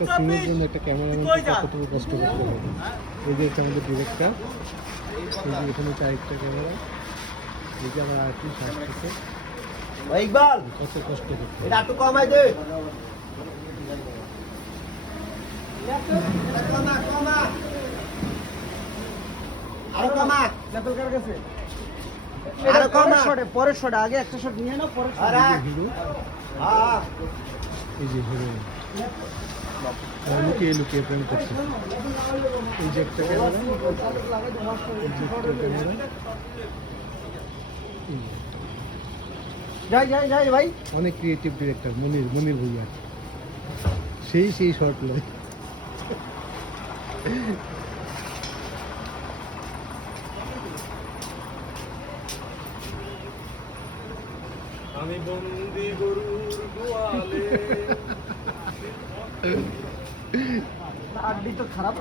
একটা সিনের জন্য একটা ক্যামেরাম্যানকে কতটুকু কষ্ট করতে হবে। এই যে হচ্ছে আমাদের ডিরেক্টর, এই যে এখানে চারটা ক্যামেরা, এই যে আমার আর্টিস্ট আসতেছে, ইকবাল কত কষ্ট করতে এটা একটু কমাই দে, কমা কমা আরো কমা লেভেল কার কাছে আরো কমা পরের শটে আগে একটা শট নিয়ে নাও পরের শট আরে হিরো, হ্যাঁ এই যে হিরোইন লুকিয়ে লুকিয়ে প্রেম করছে। এই যে একটা ক্যামেরা, এই যে একটা ক্যামেরা, যাই যাই যাই ভাই অনেক ক্রিয়েটিভ ডিরেক্টর মনির ভুইয়া, সেই শর্ট লাই। আমি বন্দি গরুর গোয়ালে আড্ডি তো খারাপ